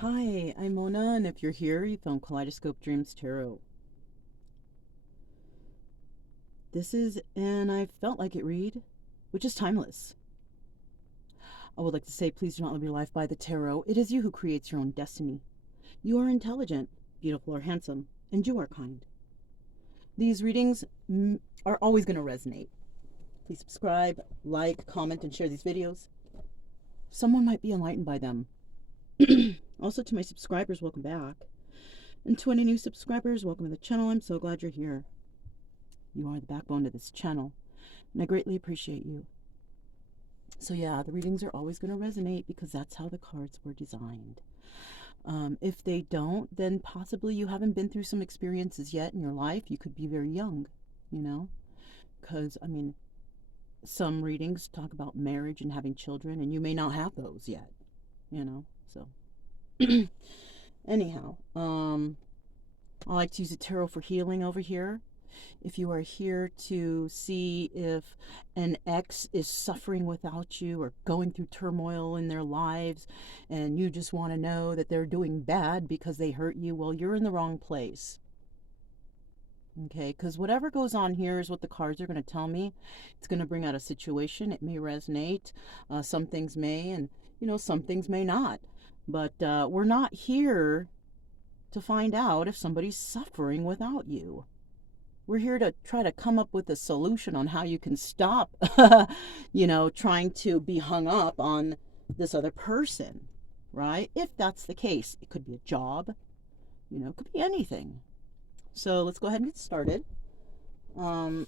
Hi, I'm Mona, and if you're here, you found Kaleidoscope Dreams Tarot. This is an I felt like it read, which is timeless. I would like to say, please do not live your life by the tarot. It is you who creates your own destiny. You are intelligent, beautiful, or handsome, and you are kind. These readings are always going to resonate. Please subscribe, like, comment, and share these videos. Someone might be enlightened by them. Also, to my subscribers, welcome back. And to any new subscribers, welcome to the channel. I'm so glad you're here. You are the backbone of this channel, and I greatly appreciate you. So yeah, the readings are always going to resonate because that's how the cards were designed. If they don't, then possibly you haven't been through some experiences yet in your life. You could be very young, because, I mean, some readings talk about marriage and having children, and you may not have those yet, so. Anyhow, I like to use the tarot for healing over here. If you are here to see if an ex is suffering without you or going through turmoil in their lives and you just want to know that they're doing bad because they hurt you, well, you're in the wrong place. Okay, because whatever goes on here is what the cards are going to tell me. It's going to bring out a situation. It may resonate. Some things may, and some things may not. But we're not here to find out if somebody's suffering without you. We're here to try to come up with a solution on how you can stop, trying to be hung up on this other person, right? If that's the case, it could be a job, it could be anything. So let's go ahead and get started. I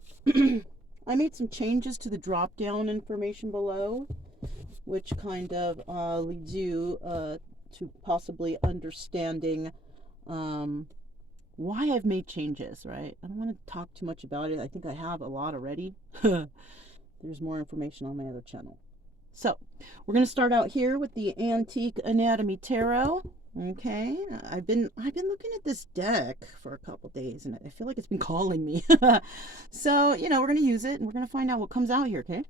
made some changes to the drop down information below, which kind of leads you to possibly understanding why I've made changes, right? I don't want to talk too much about it. I think I have a lot already. There's more information on my other channel. So we're going to start out here with the Antique Anatomy Tarot. Okay, I've been looking at this deck for a couple days, and I feel like it's been calling me. So we're going to use it, and we're going to find out what comes out here. Okay.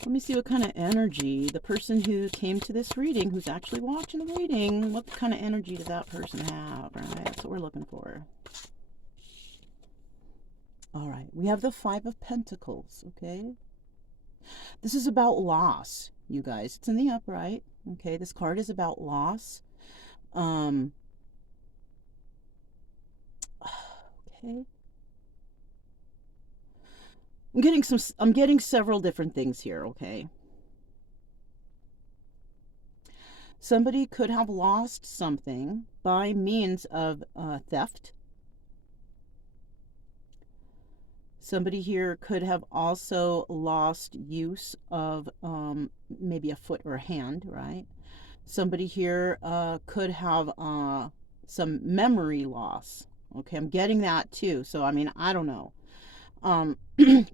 Let me see what kind of energy the person who came to this reading, who's actually watching the reading, what kind of energy does that person have, right? That's what we're looking for. All right, we have the Five of Pentacles, okay? This is about loss, you guys. It's in the upright, okay? This card is about loss. Okay. I'm getting several different things here, okay? Somebody could have lost something by means of theft. Somebody here could have also lost use of maybe a foot or a hand, right? Somebody here could have some memory loss. Okay, I'm getting that too. So, I mean, I don't know.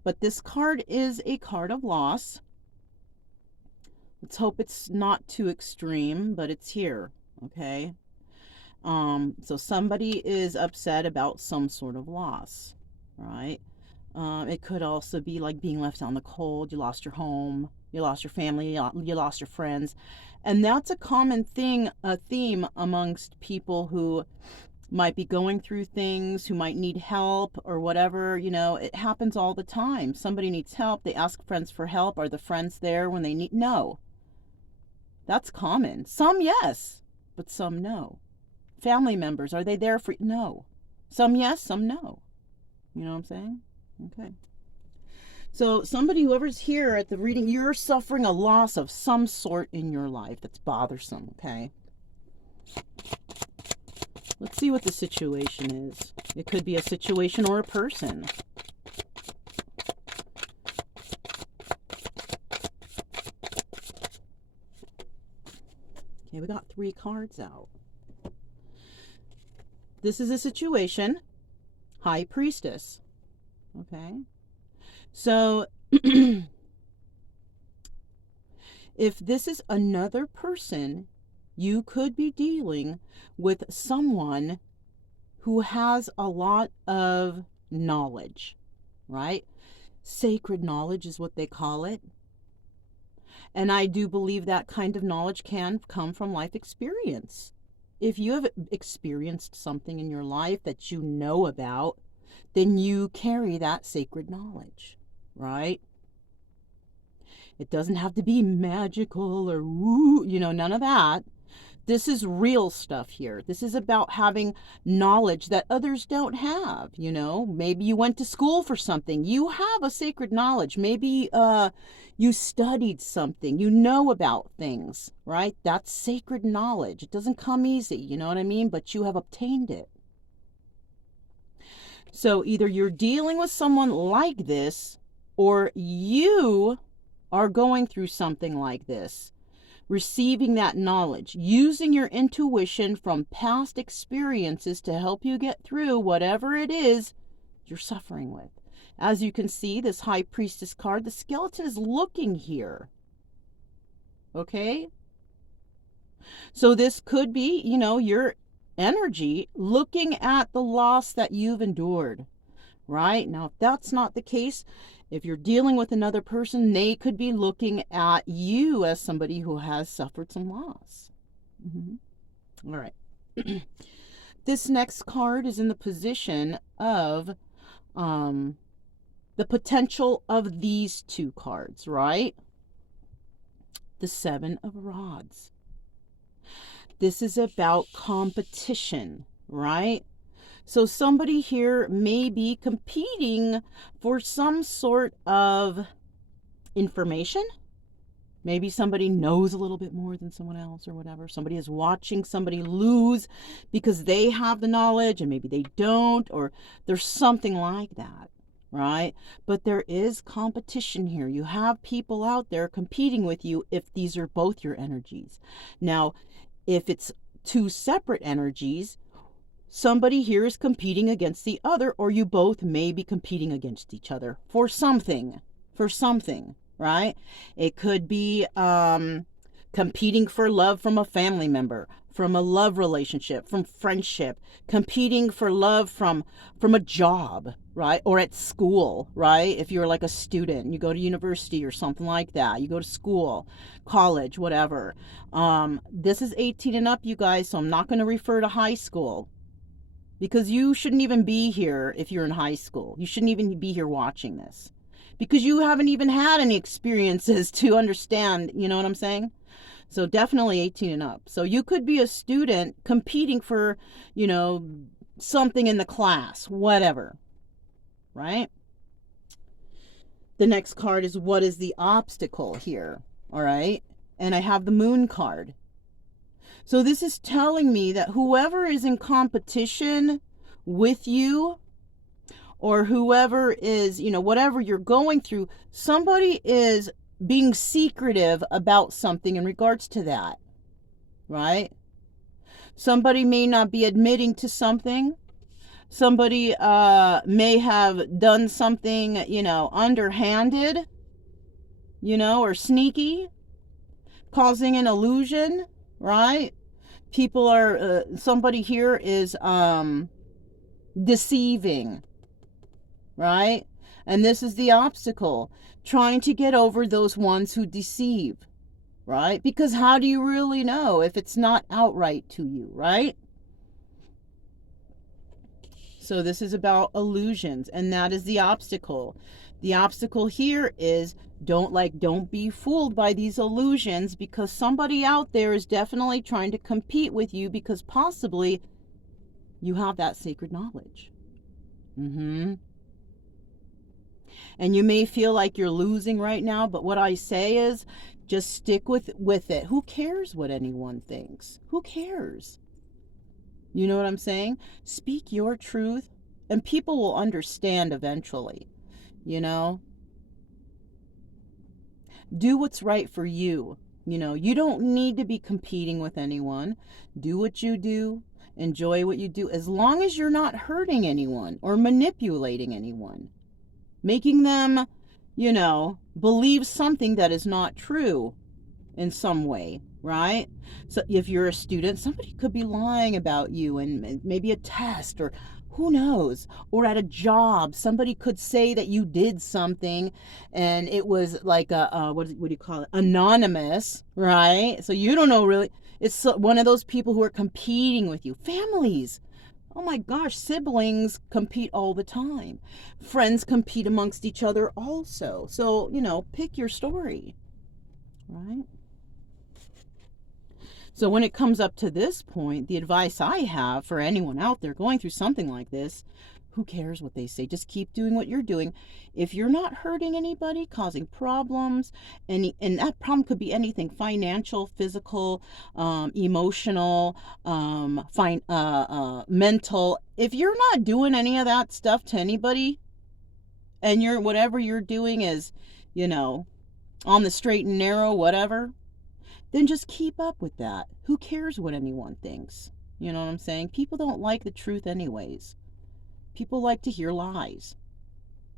But this card is a card of loss. Let's hope it's not too extreme, but it's here, okay? So somebody is upset about some sort of loss, right? It could also be like being left out in the cold. You lost your home, you lost your family, you lost your friends. And that's a common thing, a theme amongst people who might be going through things, who might need help or whatever. It happens all the time. Somebody needs help. They ask friends for help. Are the friends there when they need? No. That's common. Some yes, but some no. Family members, are they there for? No. Some yes, some no. You know what I'm saying? Okay. So somebody, whoever's here at the reading, you're suffering a loss of some sort in your life that's bothersome, okay? Let's see what the situation is. It could be a situation or a person. Okay, we got 3 cards out. This is a situation. High Priestess. Okay. So, if this is another person, you could be dealing with someone who has a lot of knowledge, right? Sacred knowledge is what they call it. And I do believe that kind of knowledge can come from life experience. If you have experienced something in your life that you know about, then you carry that sacred knowledge, right? It doesn't have to be magical or woo, none of that. This is real stuff here. This is about having knowledge that others don't have, Maybe you went to school for something. You have a sacred knowledge. Maybe you studied something. You know about things, right? That's sacred knowledge. It doesn't come easy, you know what I mean? But you have obtained it. So either you're dealing with someone like this, or you are going through something like this, receiving that knowledge, using your intuition from past experiences to help you get through whatever it is you're suffering with. As you can see, this High Priestess card, the skeleton is looking here. Okay? So this could be, your energy looking at the loss that you've endured, right? Now, if that's not the case, if you're dealing with another person, they could be looking at you as somebody who has suffered some loss. All right. This next card is in the position of the potential of these two cards, right? The Seven of Rods. This is about competition, right? So somebody here may be competing for some sort of information. Maybe somebody knows a little bit more than someone else or whatever. Somebody is watching somebody lose because they have the knowledge and maybe they don't, or there's something like that, right? But there is competition here. You have people out there competing with you if these are both your energies. Now, if it's two separate energies, somebody here is competing against the other, or you both may be competing against each other for something, right? It could be competing for love from a family member, from a love relationship, from friendship, competing for love from a job, right? Or at school, right? If you're like a student, you go to university or something like that, you go to school, college, whatever. This is 18 and up, you guys, so I'm not going to refer to high school, because you shouldn't even be here if you're in high school. You shouldn't even be here watching this, because you haven't even had any experiences to understand, you know what I'm saying? So definitely 18 and up. So you could be a student competing for, something in the class, whatever, right? The next card is, what is the obstacle here? All right. And I have the Moon card. So this is telling me that whoever is in competition with you, or whoever is, whatever you're going through, somebody is being secretive about something in regards to that, right? Somebody may not be admitting to something. Somebody may have done something, underhanded, or sneaky, causing an illusion, right? People are, somebody here is deceiving, right? And this is the obstacle, trying to get over those ones who deceive, right? Because how do you really know if it's not outright to you, right? So this is about illusions, and that is the obstacle. The obstacle here is don't be fooled by these illusions, because somebody out there is definitely trying to compete with you, because possibly you have that sacred knowledge. And you may feel like you're losing right now, but what I say is just stick with it. Who cares what anyone thinks? Who cares? You know what I'm saying? Speak your truth, and people will understand eventually, Do what's right for you. You don't need to be competing with anyone. Do what you do. Enjoy what you do, as long as you're not hurting anyone or manipulating anyone, making them, believe something that is not true in some way, right? So if you're a student, somebody could be lying about you, and maybe a test or Who knows? Or at a job, somebody could say that you did something and it was like what do you call it? Anonymous, right? So you don't know really. It's one of those people who are competing with you. Families. Oh my gosh, siblings compete all the time. Friends compete amongst each other also. So, pick your story, right? So when it comes up to this point, the advice I have for anyone out there going through something like this, who cares what they say? Just keep doing what you're doing. If you're not hurting anybody, causing problems, and that problem could be anything: financial, physical, emotional, mental. If you're not doing any of that stuff to anybody, and whatever you're doing is, on the straight and narrow, whatever, then just keep up with that. Who cares what anyone thinks? You know what I'm saying? People don't like the truth anyways. People like to hear lies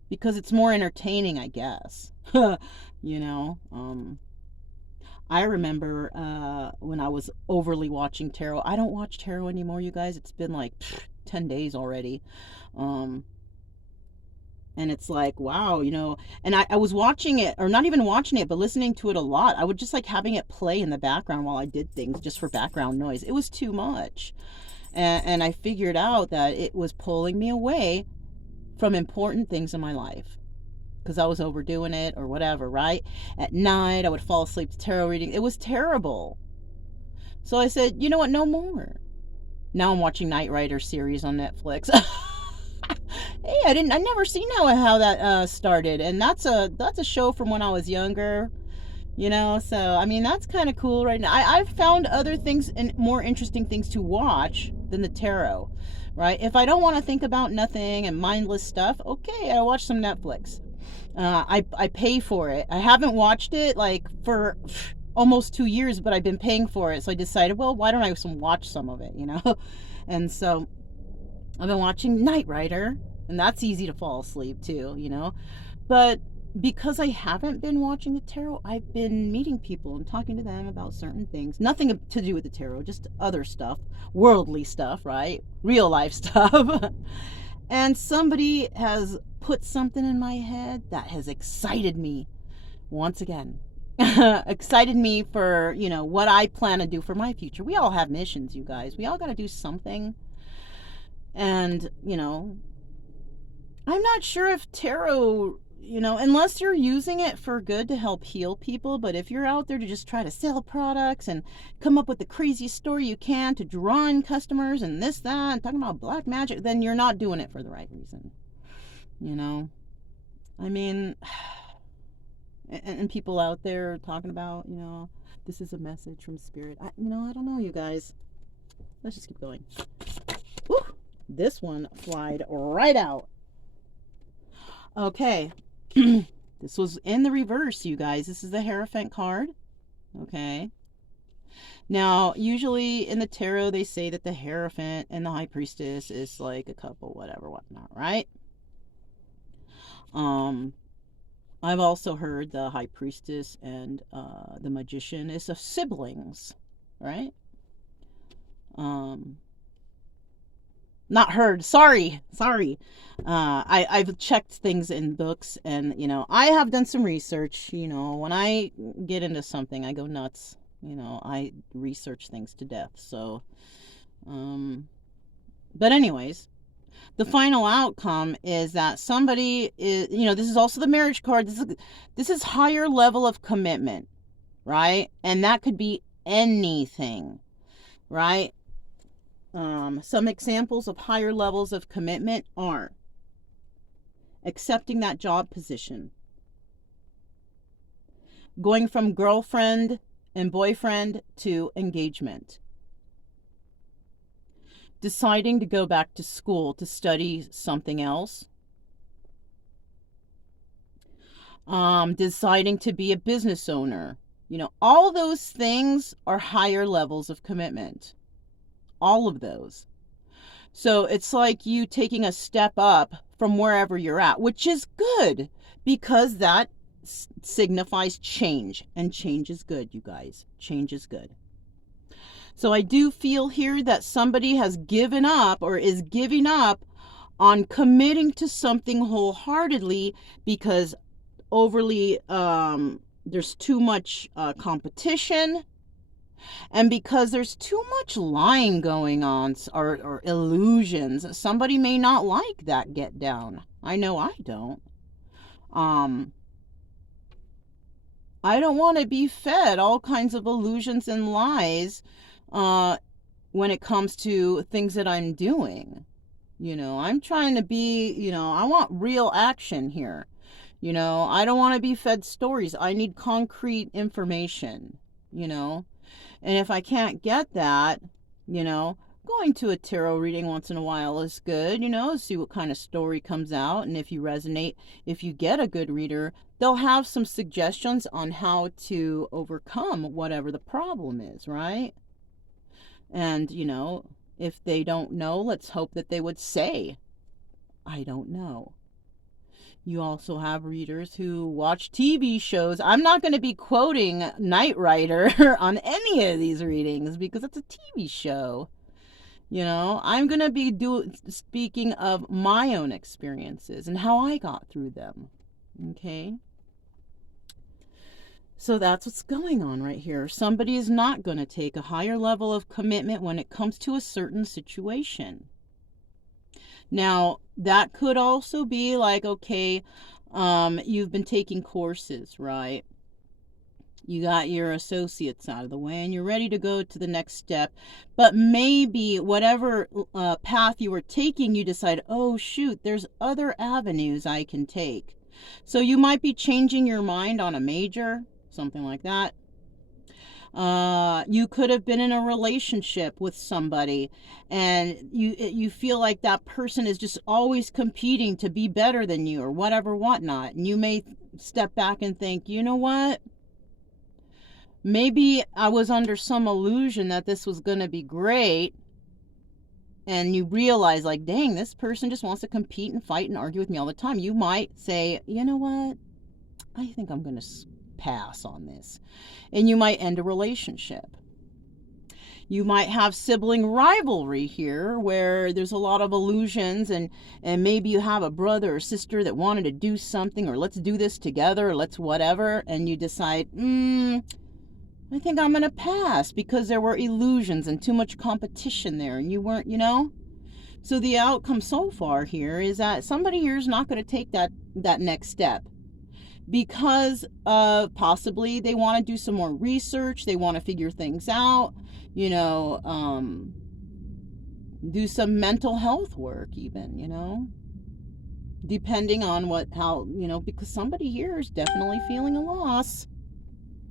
because it's more entertaining, I guess. you know, I remember when I was overly watching tarot. I don't watch tarot anymore, you guys. It's been like 10 days already. And it's like, wow, and I was watching it, or not even watching it, but listening to it a lot. I would just like having it play in the background while I did things just for background noise. It was too much. And I figured out that it was pulling me away from important things in my life because I was overdoing it or whatever, right? At night, I would fall asleep to tarot reading. It was terrible. So I said, you know what? No more. Now I'm watching Knight Rider series on Netflix. Hey, I never seen how that started, and that's a show from when I was younger, So I mean, that's kind of cool right now. I've found other things and more interesting things to watch than the tarot, right? If I don't want to think about nothing and mindless stuff, okay, I watch some Netflix. I pay for it. I haven't watched it like for almost 2 years, but I've been paying for it, so I decided, well, why don't I watch some of it, And so I've been watching Knight Rider, and that's easy to fall asleep too, But because I haven't been watching the tarot, I've been meeting people and talking to them about certain things. Nothing to do with the tarot, just other stuff, worldly stuff, right? Real life stuff. And somebody has put something in my head that has excited me once again. Excited me for, what I plan to do for my future. We all have missions, you guys. We all got to do something. And, I'm not sure if tarot, unless you're using it for good to help heal people, but if you're out there to just try to sell products and come up with the craziest story you can to draw in customers and this, that, and talking about black magic, then you're not doing it for the right reason. I mean, and people out there talking about, this is a message from spirit. I don't know, you guys. Let's just keep going. Woo! This one flied right out. Okay. This was in the reverse, you guys. This is the Hierophant card. Okay. Now, usually in the tarot, they say that the Hierophant and the High Priestess is like a couple, whatever, whatnot, right? I've also heard the High Priestess and the Magician is of siblings, right? Not heard. Sorry. I've checked things in books, and I have done some research. When I get into something, I go nuts. I research things to death. So, but anyways, the final outcome is that somebody is. This is also the marriage card. This is higher level of commitment, right? And that could be anything, right? Some examples of higher levels of commitment are accepting that job position, going from girlfriend and boyfriend to engagement, deciding to go back to school to study something else, deciding to be a business owner. All those things are higher levels of commitment. All of those. So it's like you taking a step up from wherever you're at, which is good because that signifies change, and change is good, you guys. Change is good. So I do feel here that somebody has given up or is giving up on committing to something wholeheartedly because overly there's too much competition, and because there's too much lying going on, or illusions. Somebody may not like that get down. I know I don't. um I don't want to be fed all kinds of illusions and lies uh when it comes to things that I'm doing. I'm trying to be, I want real action here. I don't want to be fed stories. I need concrete information, you know. And if I can't get that, you know, going to a tarot reading once in a while is good, see what kind of story comes out. And if you resonate, if you get a good reader, they'll have some suggestions on how to overcome whatever the problem is, right? And, if they don't know, let's hope that they would say, I don't know. You also have readers who watch TV shows. I'm not going to be quoting Knight Rider on any of these readings because it's a TV show. I'm going to be speaking of my own experiences and how I got through them. Okay? So that's what's going on right here. Somebody is not going to take a higher level of commitment when it comes to a certain situation. Now, that could also be like, okay, you've been taking courses, right? You got your associates out of the way and you're ready to go to the next step. But maybe whatever path you were taking, you decide, oh, shoot, there's other avenues I can take. So you might be changing your mind on a major, something like that. You could have been in a relationship with somebody and you feel like that person is just always competing to be better than you or whatnot. And you may step back and think, you know what? Maybe I was under some illusion that this was going to be great. And you realize, like, dang, this person just wants to compete and fight and argue with me all the time. You might say, you know what? I think I'm going to pass on this. And you might end a relationship. You might have sibling rivalry here where there's a lot of illusions and maybe you have a brother or sister that wanted to do something, or let's do this together, or let's whatever, and you decide, I think I'm going to pass because there were illusions and too much competition there and you weren't, So the outcome so far here is that somebody here is not going to take that next step because possibly they want to do some more research. They want to figure things out, do some mental health work even, depending on how, because somebody here is definitely feeling a loss,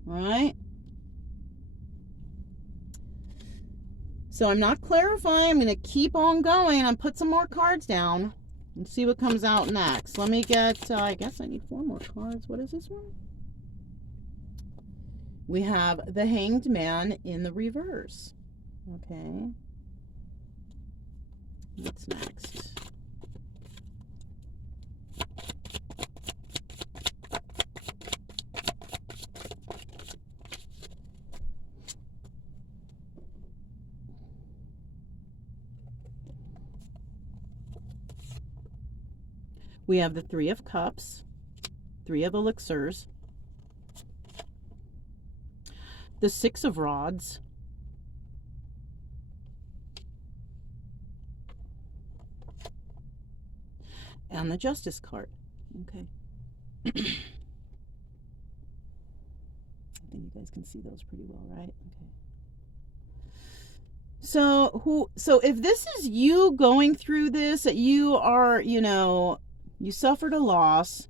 right? So I'm not clarifying. I'm going to keep on going and put some more cards down and see what comes out next. Let me get, I guess I need 4 more cards. What is this one? We have the Hanged Man in the reverse. Okay. What's next? We have the 3 of Cups, 3 of Elixirs, the 6 of Rods, and the Justice card. Okay. I think you guys can see those pretty well, right? Okay. So if this is you going through this, that you are, you suffered a loss,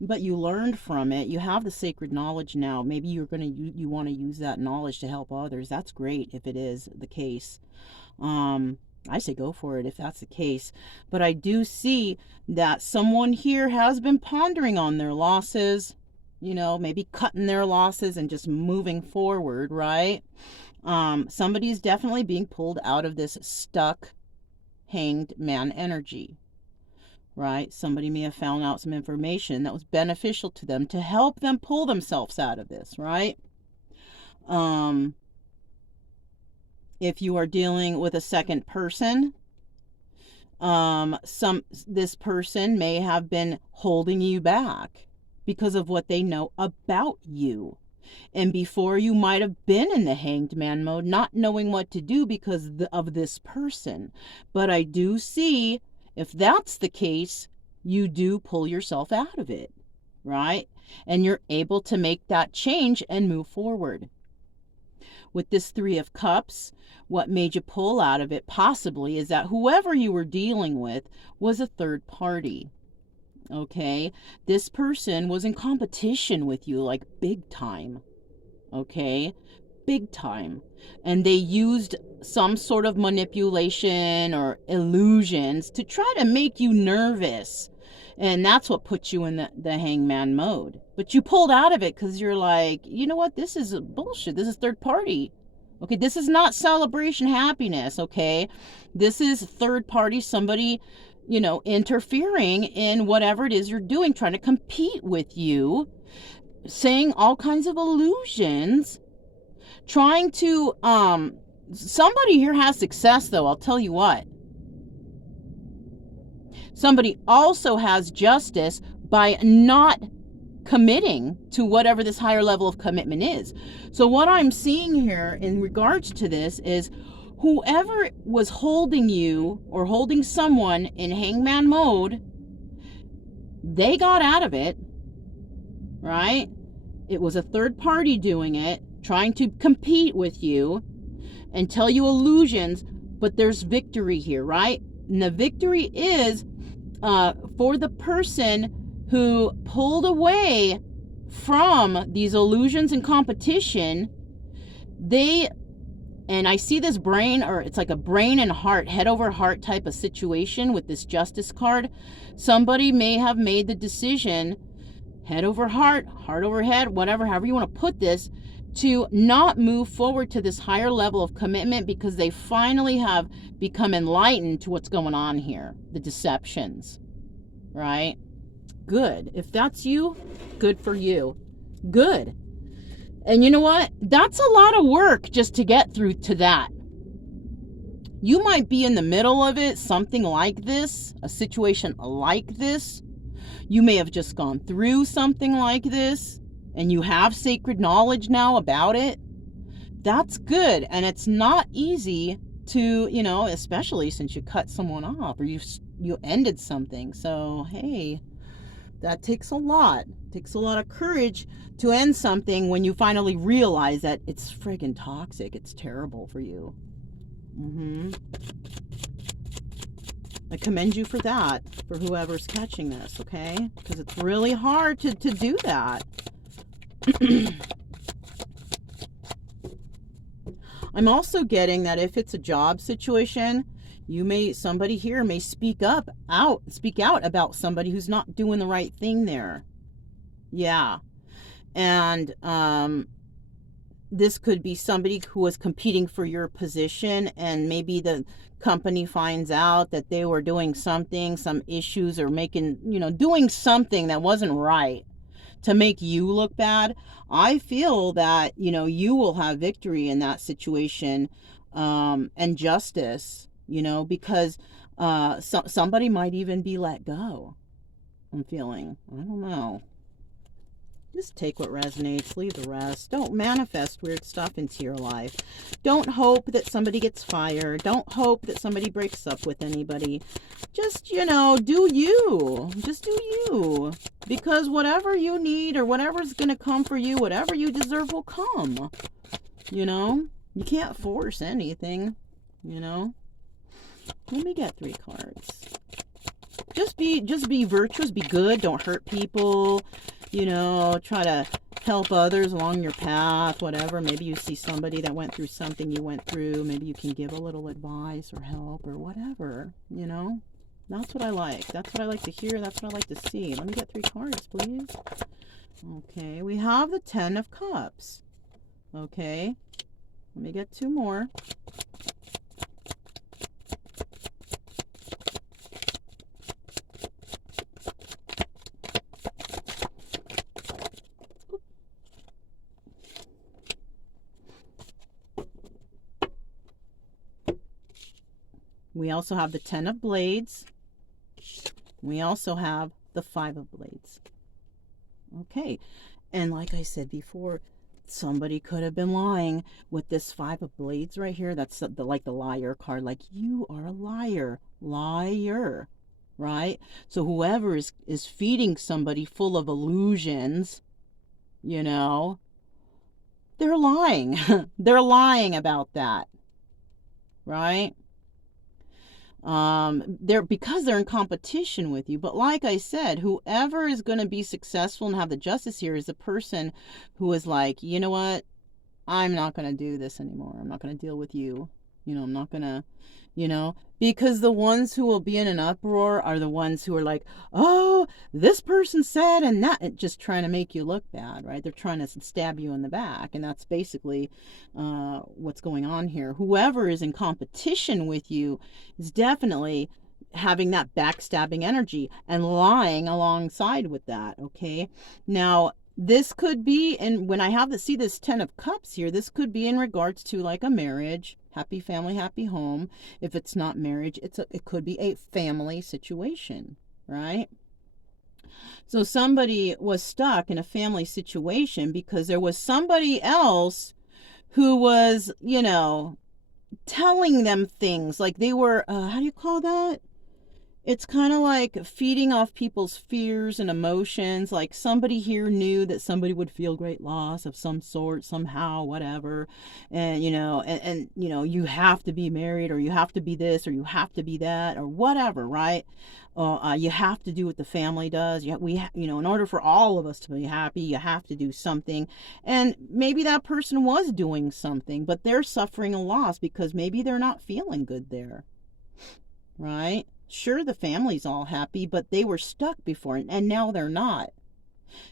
but you learned from it. You have the sacred knowledge now. Maybe you want to use that knowledge to help others. That's great if it is the case. I say go for it if that's the case. But I do see that someone here has been pondering on their losses, maybe cutting their losses and just moving forward, right? Somebody's definitely being pulled out of this stuck hanged man energy. Right? Somebody may have found out some information that was beneficial to them to help them pull themselves out of this, right? If you are dealing with a second person, This person may have been holding you back because of what they know about you. And before, you might have been in the hanged man mode, not knowing what to do because of this person. But I do see, if that's the case, you do pull yourself out of it, right? And you're able to make that change and move forward. With this Three of Cups, what made you pull out of it possibly is that whoever you were dealing with was a third party. Okay? This person was in competition with you, like big time. Okay? Big time. And they used some sort of manipulation or illusions to try to make you nervous. And that's what puts you in the hangman mode. But you pulled out of it because you're like, you know what? This is bullshit. This is third party. Okay, this is not celebration happiness, okay? This is third party, somebody, interfering in whatever it is you're doing, trying to compete with you, saying all kinds of illusions, trying to, somebody here has success, though, I'll tell you what. Somebody also has justice by not committing to whatever this higher level of commitment is. So what I'm seeing here in regards to this is whoever was holding you or holding someone in hangman mode, they got out of it, right? It was a third party doing it, trying to compete with you and tell you illusions, but there's victory here, right? And the victory is for the person who pulled away from these illusions and competition. And I see this brain, or it's like a brain and heart, head over heart type of situation with this justice card. Somebody may have made the decision, head over heart, heart over head, whatever, however you want to put this, to not move forward to this higher level of commitment because they finally have become enlightened to what's going on here, the deceptions, right? Good. If that's you, good for you. Good. And you know what? That's a lot of work just to get through to that. You might be in the middle of it, something like this, a situation like this. You may have just gone through something like this, and you have sacred knowledge now about it. That's good. And it's not easy to, especially since you cut someone off or you ended something. So, hey, that takes a lot. It takes a lot of courage to end something when you finally realize that it's friggin' toxic. It's terrible for you. I commend you for that, for whoever's catching this, okay? Because it's really hard to do that. I'm also getting that if it's a job situation, somebody here may speak out about somebody who's not doing the right thing there. Yeah. And this could be somebody who was competing for your position, and maybe the company finds out that they were doing something, some issues, or doing something that wasn't right to make you look bad. I feel that, you will have victory in that situation, and justice, because somebody might even be let go. I'm feeling, I don't know. Just take what resonates, leave the rest. Don't manifest weird stuff into your life. Don't hope that somebody gets fired. Don't hope that somebody breaks up with anybody. Just, do you. Just do you. Because whatever you need or whatever's going to come for you, whatever you deserve will come. You can't force anything, Let me get 3 cards. Just be virtuous, be good, don't hurt people. Try to help others along your path, whatever. Maybe you see somebody that went through something you went through. Maybe you can give a little advice or help or whatever, That's what I like. That's what I like to hear. That's what I like to see. Let me get 3 cards, please. Okay, we have the 10 of Cups. Okay, let me get 2 more. We also have the 10 of blades. We also have the 5 of blades. Okay. And like I said before, somebody could have been lying with this 5 of blades right here. That's like the liar card. Like, you are a liar. Liar. Right? So whoever is feeding somebody full of illusions, you know, they're lying. They're lying about that. Right? They're because they're in competition with you. But like I said, whoever is going to be successful and have the justice here is the person who is like, you know what, I'm not going to do this anymore. I'm not going to deal with you. I'm not going to, because the ones who will be in an uproar are the ones who are like, oh, this person said, and that, just trying to make you look bad, right? They're trying to stab you in the back. And that's basically what's going on here. Whoever is in competition with you is definitely having that backstabbing energy and lying alongside with that. Okay. Now, this could be, and when I have to see this 10 of cups here, this could be in regards to like a marriage, happy family, happy home. If it's not marriage, it could be a family situation, right? So somebody was stuck in a family situation because there was somebody else who was, telling them things like they were, how do you call that? It's kind of like feeding off people's fears and emotions. Like somebody here knew that somebody would feel great loss of some sort, somehow, whatever. And, you have to be married, or you have to be this, or you have to be that, or whatever, right? You have to do what the family does. In order for all of us to be happy, you have to do something. And maybe that person was doing something, but they're suffering a loss because maybe they're not feeling good there, right? Sure, the family's all happy, but they were stuck before, and now they're not.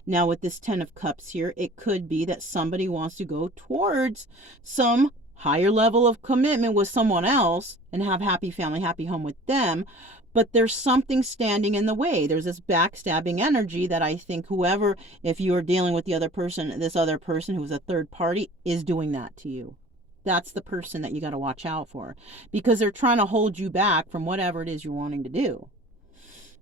Now, with this 10 of cups here, it could be that somebody wants to go towards some higher level of commitment with someone else and have happy family, happy home with them, but there's something standing in the way. There's this backstabbing energy that I think whoever, if you are dealing with the other person, this other person who's a third party, is doing that to you. That's the person that you got to watch out for, because they're trying to hold you back from whatever it is you're wanting to do,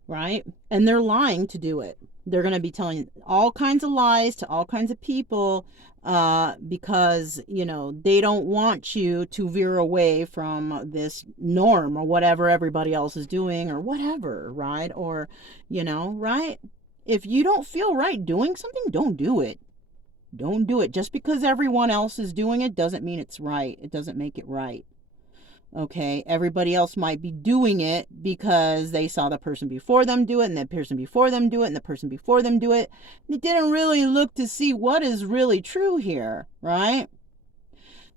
right? And they're lying to do it. They're going to be telling all kinds of lies to all kinds of people because, they don't want you to veer away from this norm or whatever everybody else is doing or whatever, right? Or, right? If you don't feel right doing something, don't do it. Don't do it. Just because everyone else is doing it doesn't mean it's right. It doesn't make it right. Okay, everybody else might be doing it because they saw the person before them do it, and the person before them do it, and the person before them do it. They didn't really look to see what is really true here, right?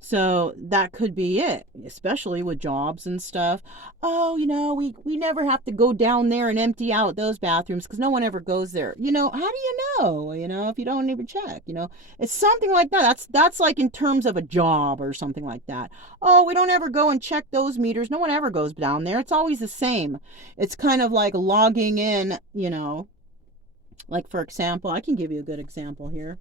So that could be it, especially with jobs and stuff. Oh, we never have to go down there and empty out those bathrooms because no one ever goes there. How do you know? If you don't even check, it's something like that. That's like in terms of a job or something like that. Oh, we don't ever go and check those meters. No one ever goes down there. It's always the same. It's kind of like logging in, like for example, I can give you a good example here.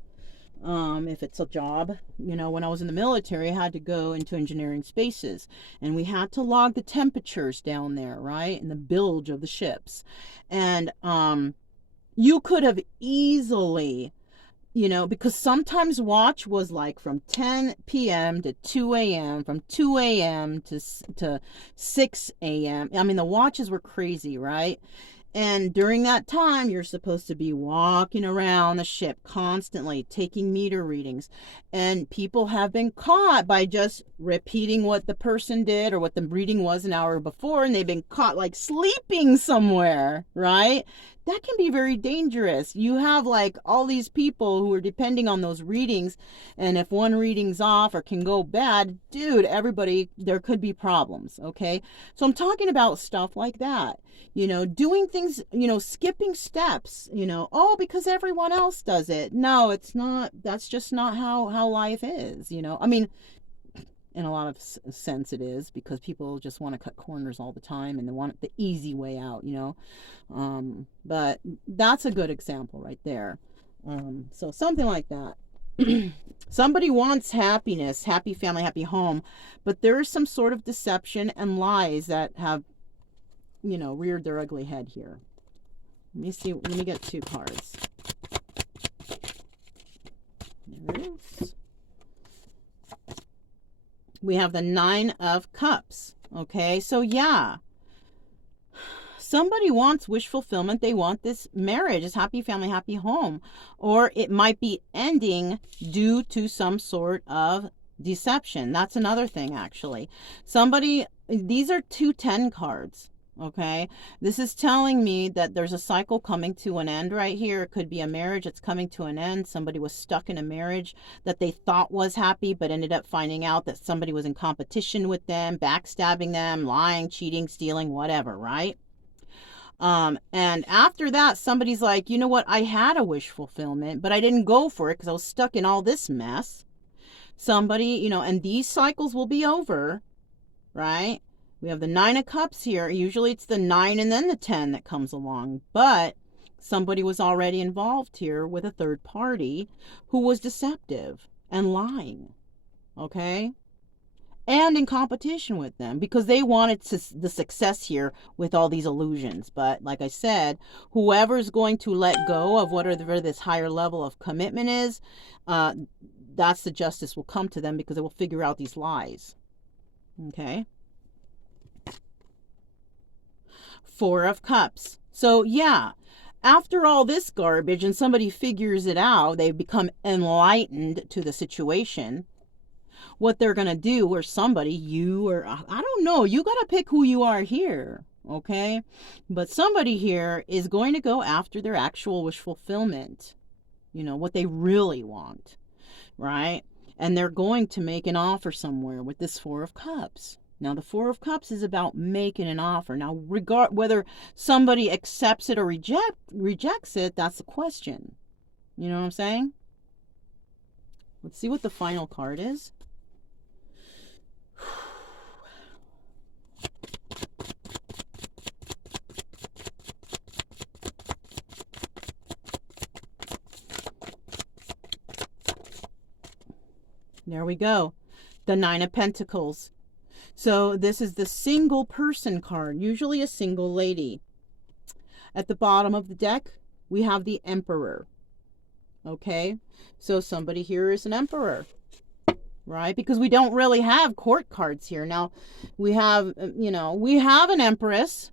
If it's a job, when I was in the military, I had to go into engineering spaces, and we had to log the temperatures down there, right, and the bilge of the ships. And you could have easily, because sometimes watch was like from 10 p.m. to 2 a.m., from 2 a.m. to 6 a.m. I mean, the watches were crazy, right? And during that time, you're supposed to be walking around the ship constantly, taking meter readings. And people have been caught by just repeating what the person did or what the reading was an hour before, and they've been caught like sleeping somewhere, right? That can be very dangerous. You have like all these people who are depending on those readings, and if one reading's off or can go bad, dude, there could be problems, okay? So I'm talking about stuff like that. Doing things, skipping steps, because everyone else does it. No, it's not. That's just not how life is, I mean, in a lot of sense it is, because people just want to cut corners all the time and they want the easy way out, but that's a good example right there. So something like that. Somebody wants happiness, happy family, happy home, but there is some sort of deception and lies that have, reared their ugly head here. Let me see. Let me get 2 cards. There it is. We have the 9 of Cups. Okay, so yeah. Somebody wants wish fulfillment. They want this marriage, this happy family, happy home. Or it might be ending due to some sort of deception. That's another thing, actually. These are 2 10 cards. Okay, this is telling me that there's a cycle coming to an end right here. It could be a marriage that's coming to an end. Somebody was stuck in a marriage that they thought was happy, but ended up finding out that somebody was in competition with them, backstabbing them, lying, cheating, stealing, whatever, right? And after that, somebody's like, you know what? I had a wish fulfillment, but I didn't go for it because I was stuck in all this mess. Somebody, and these cycles will be over, right? We have the 9 of Cups here. Usually it's the 9 and then the 10 that comes along. But somebody was already involved here with a third party who was deceptive and lying. Okay? And in competition with them because they wanted the success here with all these illusions. But like I said, whoever's going to let go of whatever this higher level of commitment is, that's the justice will come to them because they will figure out these lies. Okay? 4 of Cups. So yeah, after all this garbage and somebody figures it out, they become enlightened to the situation. What they're going to do, or somebody, you or I don't know, you got to pick who you are here, okay? But somebody here is going to go after their actual wish fulfillment, what they really want, right? And they're going to make an offer somewhere with this 4 of Cups. Now, the 4 of Cups is about making an offer. Now, whether somebody accepts it or rejects it, that's the question. You know what I'm saying? Let's see what the final card is. There we go. The 9 of Pentacles. So this is the single person card, usually a single lady. At the bottom of the deck, we have the Emperor. Okay? So somebody here is an Emperor. Right? Because we don't really have court cards here. Now, we have, we have an Empress.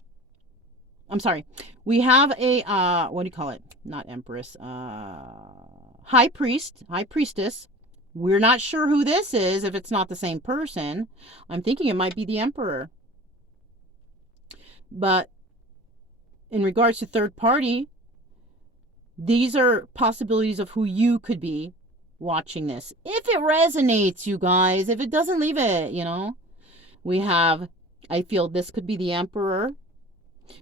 I'm sorry. We have a, what do you call it? Not Empress. High Priestess. We're not sure who this is if it's not the same person. I'm thinking it might be the Emperor. But in regards to third party, these are possibilities of who you could be watching this. If it resonates, you guys. If it doesn't, leave it, We have, I feel this could be the Emperor.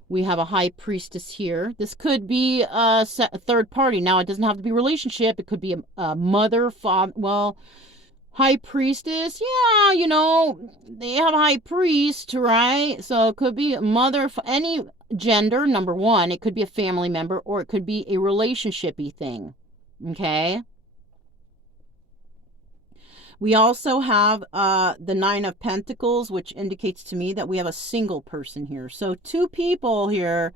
We have a High Priestess here. This could be a third party. Now, it doesn't have to be a relationship. It could be a mother, father. Well, High Priestess, yeah, they have a High Priest, right? So it could be a mother, any gender, number 1. It could be a family member, or it could be a relationship-y thing, okay? We also have the 9 of Pentacles, which indicates to me that we have a single person here. So 2 people here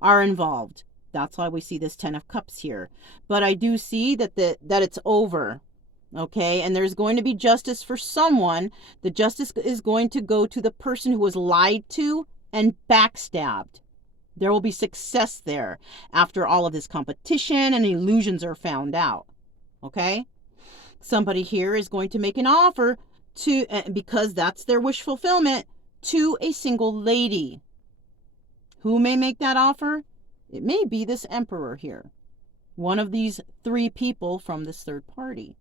are involved. That's why we see this 10 of Cups here. But I do see that it's over. Okay, and there's going to be justice for someone. The justice is going to go to the person who was lied to and backstabbed. There will be success there after all of this competition and illusions are found out. Okay? Somebody here is going to make an offer to, because that's their wish fulfillment, to a single lady. Who may make that offer? It may be this Emperor here. One of these 3 people from this third party.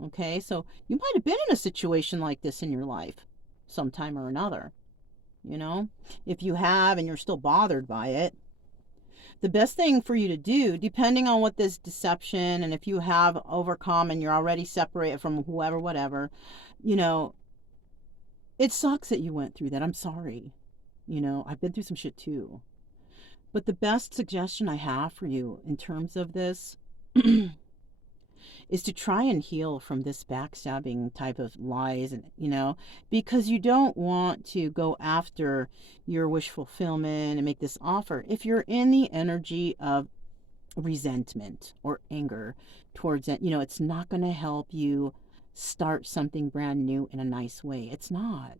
Okay, so you might have been in a situation like this in your life sometime or another. If you have and you're still bothered by it, the best thing for you to do, depending on what this deception, and if you have overcome and you're already separated from whoever, whatever, it sucks that you went through that. I'm sorry. I've been through some shit too. But the best suggestion I have for you in terms of this is to try and heal from this backstabbing type of lies, and because you don't want to go after your wish fulfillment and make this offer if you're in the energy of resentment or anger towards it. It's not going to help you start something brand new in a nice way. It's not.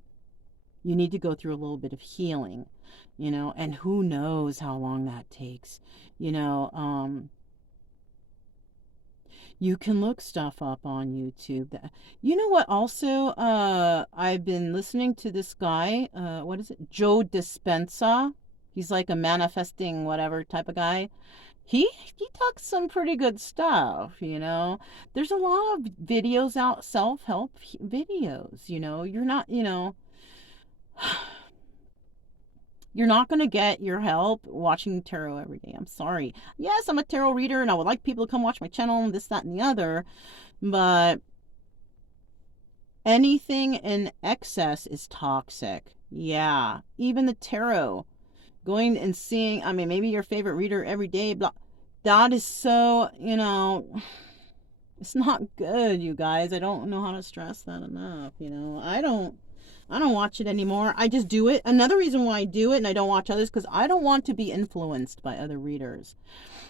You need to go through a little bit of healing, and who knows how long that takes. you know um you can look stuff up on YouTube. You know what? Also, I've been listening to this guy. What is it? Joe Dispenza. He's like a manifesting whatever type of guy. He talks some pretty good stuff. There's a lot of videos out, self-help videos. You're not going to get your help watching tarot every day. I'm sorry. Yes, I'm a tarot reader and I would like people to come watch my channel and this, that, and the other. But anything in excess is toxic. Yeah. Even the tarot. Going and seeing, maybe your favorite reader every day. Blah, that is so, it's not good, you guys. I don't know how to stress that enough. I don't watch it anymore. I just do it. Another reason why I do it and I don't watch others, because I don't want to be influenced by other readers.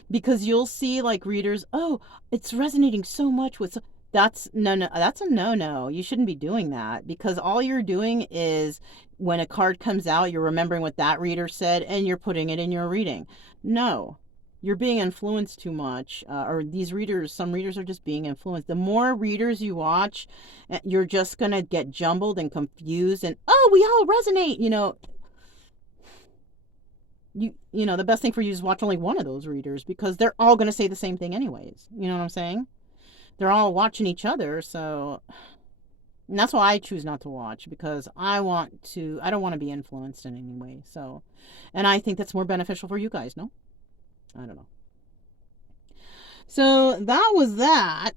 Because you'll see like readers, oh, it's resonating so much with... That's that's a no. You shouldn't be doing that, because all you're doing is when a card comes out, you're remembering what that reader said and you're putting it in your reading. No. You're being influenced too much, or some readers are just being influenced. The more readers you watch, you're just going to get jumbled and confused and, oh, we all resonate, the best thing for you is watch only one of those readers, because they're all going to say the same thing anyways. You know what I'm saying? They're all watching each other, so... And that's why I choose not to watch, because I don't want to be influenced in any way. So, and I think that's more beneficial for you guys, no? I don't know. So that was that.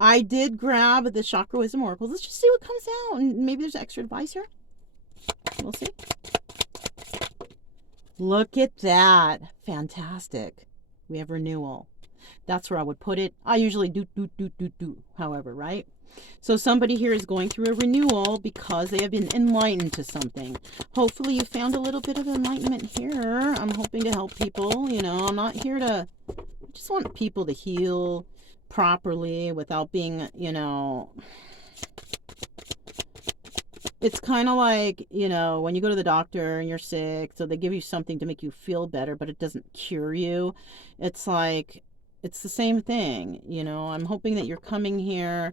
I did grab the Chakra Wisdom Oracles. Let's just see what comes out. And maybe there's extra advice here. We'll see. Look at that. Fantastic. We have renewal. That's where I would put it. I usually do, however, right? So somebody here is going through a renewal because they have been enlightened to something. Hopefully you found a little bit of enlightenment here. I'm hoping to help people. I'm not here to... I just want people to heal properly without being, It's kind of like, when you go to the doctor and you're sick, so they give you something to make you feel better, but it doesn't cure you. It's like... It's the same thing, I'm hoping that you're coming here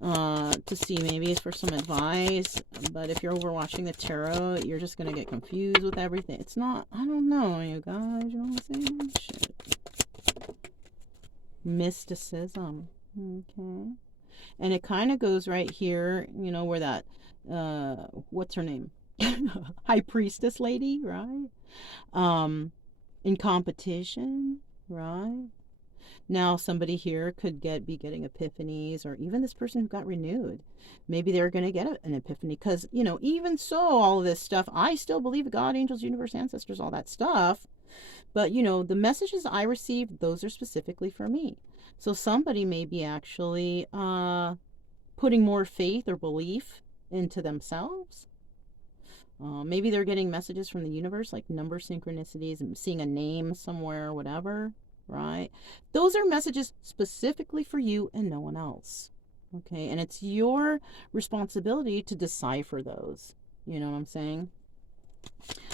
to see maybe for some advice. But if you're overwatching the tarot, you're just going to get confused with everything. It's not, I don't know, you guys, you know what I'm saying? Shit. Mysticism. Okay. And it kind of goes right here, where that, what's her name? High Priestess lady, right? In competition, right? Now, somebody here could be getting epiphanies, or even this person who got renewed. Maybe they're going to get an epiphany because, even so, all of this stuff, I still believe God, angels, universe, ancestors, all that stuff. But, the messages I received, those are specifically for me. So somebody may be actually putting more faith or belief into themselves. Maybe they're getting messages from the universe, like number synchronicities and seeing a name somewhere or whatever. Right? Those are messages specifically for you and no one else. Okay? And it's your responsibility to decipher those. You know what I'm saying?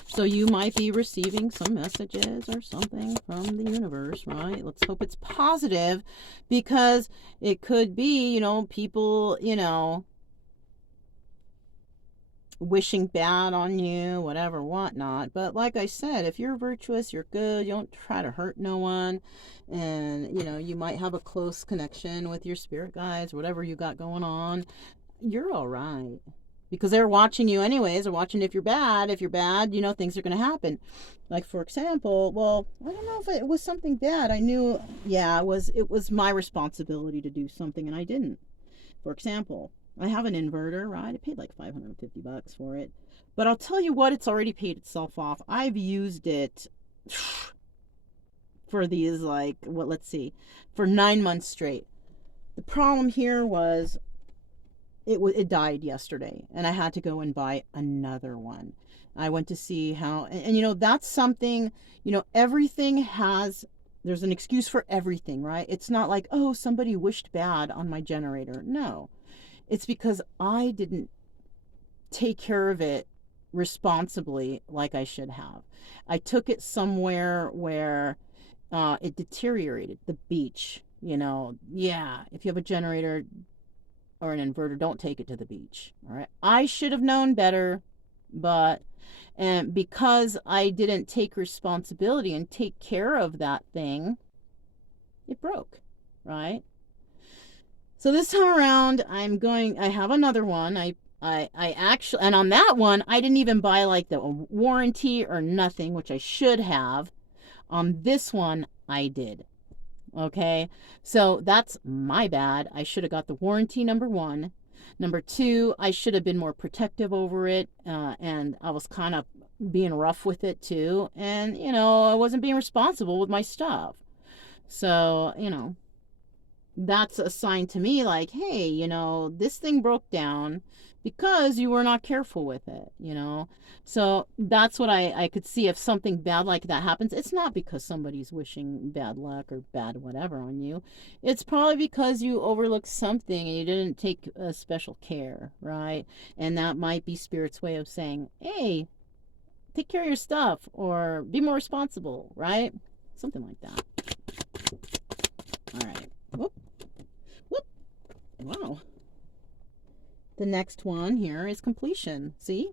So you might be receiving some messages or something from the universe, right? Let's hope it's positive, because it could be, people, wishing bad on you, whatever, whatnot. But like I said, if you're virtuous, you're good, you don't try to hurt no one, and you might have a close connection with your spirit guides, whatever you got going on, you're all right, because they're watching you anyways. They're watching if you're bad. If you're bad, things are going to happen. Like, for example, well, I don't know if it was something bad. I knew, yeah, it was my responsibility to do something and I didn't. For example, I have an inverter, right? I paid like $550 for it. But I'll tell you what, it's already paid itself off. I've used it for these, like, what, let's see, for 9 months straight. The problem here was it died yesterday, and I had to go and buy another one. I went to see how, and you know, that's something, you know, everything has, there's an excuse for everything, right? It's not like, oh, somebody wished bad on my generator. No, it's because I didn't take care of it responsibly like I should have. I took it somewhere where it deteriorated. The beach, you know, yeah, if you have a generator or an inverter, don't take it to the beach. All right. I should have known better, but and because I didn't take responsibility and take care of that thing, it broke, right? So this time around, I have another one. I actually, and on that one, I didn't even buy like the warranty or nothing, which I should have. On this one, I did. Okay, so that's my bad. I should have got the warranty, number one. Number two, I should have been more protective over it, and I was kind of being rough with it too. And, you know, I wasn't being responsible with my stuff. So, you know, that's a sign to me like, hey, you know, this thing broke down because you were not careful with it, you know. So that's what I could see. If something bad like that happens, it's not because somebody's wishing bad luck or bad whatever on you. It's probably because you overlooked something and you didn't take special care, right? And that might be Spirit's way of saying, hey, take care of your stuff or be more responsible, right? Something like that. All right. Whoop. Whoop. Wow. The next one here is completion. See?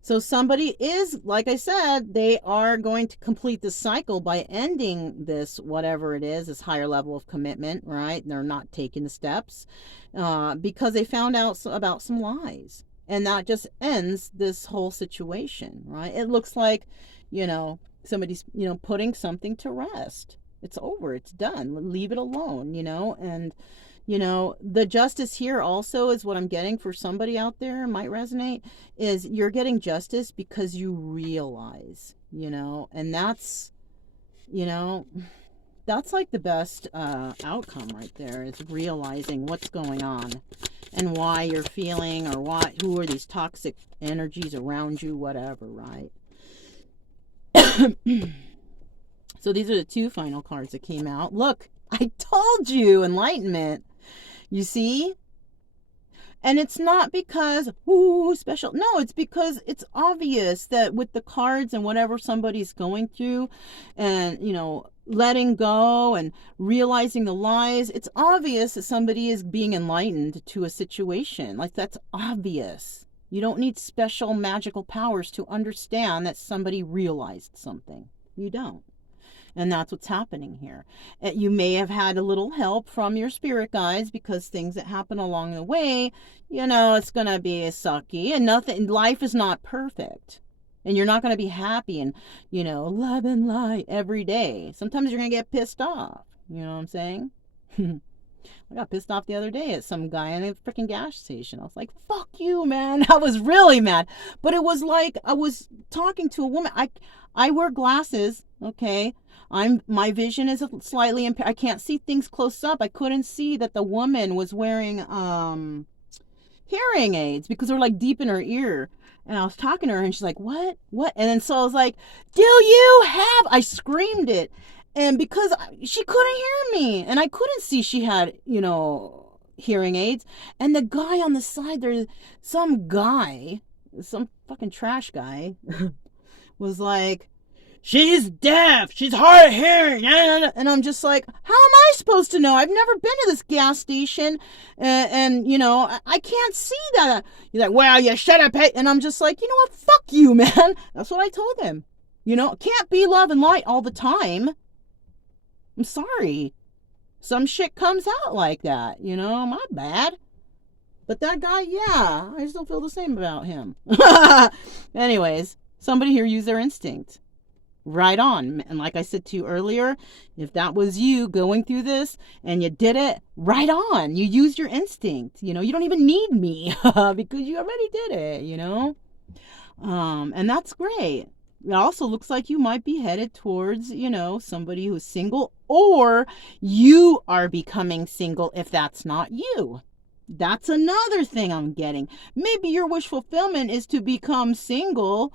So somebody is, like I said, they are going to complete the cycle by ending this, whatever it is, this higher level of commitment, right? They're not taking the steps because they found out about some lies. And that just ends this whole situation, right? It looks like, you know, somebody's, you know, putting something to rest. It's over. It's done. Leave it alone, you know, and you know, the justice here also is what I'm getting for somebody out there, might resonate, is you're getting justice because you realize, you know, and that's, you know, that's like the best outcome right there, is realizing what's going on and why you're feeling, or why, who are these toxic energies around you, whatever, right? So these are the two final cards that came out. Look, I told you, enlightenment. You see? And it's not because, ooh, special. No, it's because it's obvious that with the cards and whatever somebody's going through and, you know, letting go and realizing the lies, it's obvious that somebody is being enlightened to a situation. Like, that's obvious. You don't need special magical powers to understand that somebody realized something. You don't. And that's what's happening here. You may have had a little help from your spirit guides, because things that happen along the way, you know, it's going to be sucky, and nothing, life is not perfect. And you're not going to be happy and, you know, love and light every day. Sometimes you're going to get pissed off. You know what I'm saying? I got pissed off the other day at some guy in a freaking gas station. I was like, fuck you, man. I was really mad. But it was like I was talking to a woman. I wear glasses, okay? My vision is slightly impaired. I can't see things close up. I couldn't see that the woman was wearing hearing aids because they're like deep in her ear. And I was talking to her and she's like, what? And then so I was like, do you have, I screamed it. And because she couldn't hear me and I couldn't see she had, you know, hearing aids. And the guy on the side, there's some fucking trash guy was like, she's deaf. She's hard of hearing. And I'm just like, how am I supposed to know? I've never been to this gas station. And you know, I can't see that. He's like, well, you shut up. And I'm just like, you know what? Fuck you, man. That's what I told him. You know, can't be love and light all the time. I'm sorry. Some shit comes out like that. You know, my bad. But that guy, yeah, I still feel the same about him. Anyways, somebody here used their instinct. Right on. And like I said to you earlier, if that was you going through this and you did it, right on. You used your instinct. You know, you don't even need me because you already did it, you know. And that's great. It also looks like you might be headed towards, somebody who's single, or you are becoming single if that's not you. That's another thing I'm getting. Maybe your wish fulfillment is to become single,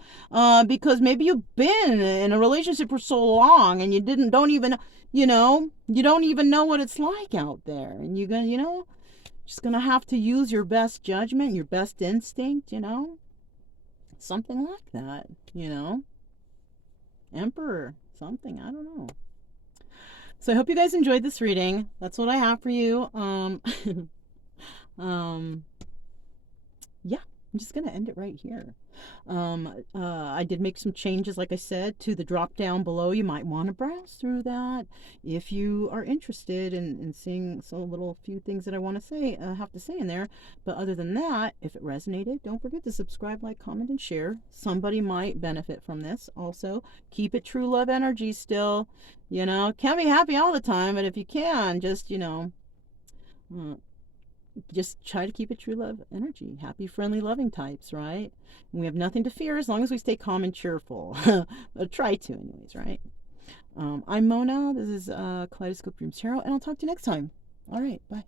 because maybe you've been in a relationship for so long and don't even, you don't even know what it's like out there. And you're going to, just going to have to use your best judgment, your best instinct, something like that, Emperor, something, I don't know. So I hope you guys enjoyed this reading. That's what I have for you. Um, yeah, I'm just gonna end it right here. I did make some changes, like I said, to the drop down below. You might want to browse through that if you are interested in seeing some little few things that I want to say, have to say in there. But other than that, if it resonated, don't forget to subscribe, like, comment, and share. Somebody might benefit from this. Also, keep it true love energy still. Can't be happy all the time, but if you can, uh, just try to keep it true love energy. Happy, friendly, loving types, right? And we have nothing to fear as long as we stay calm and cheerful. Try to, anyways, right? I'm Mona. This is Kaleidoscope Dreams Tarot, and I'll talk to you next time. All right, bye.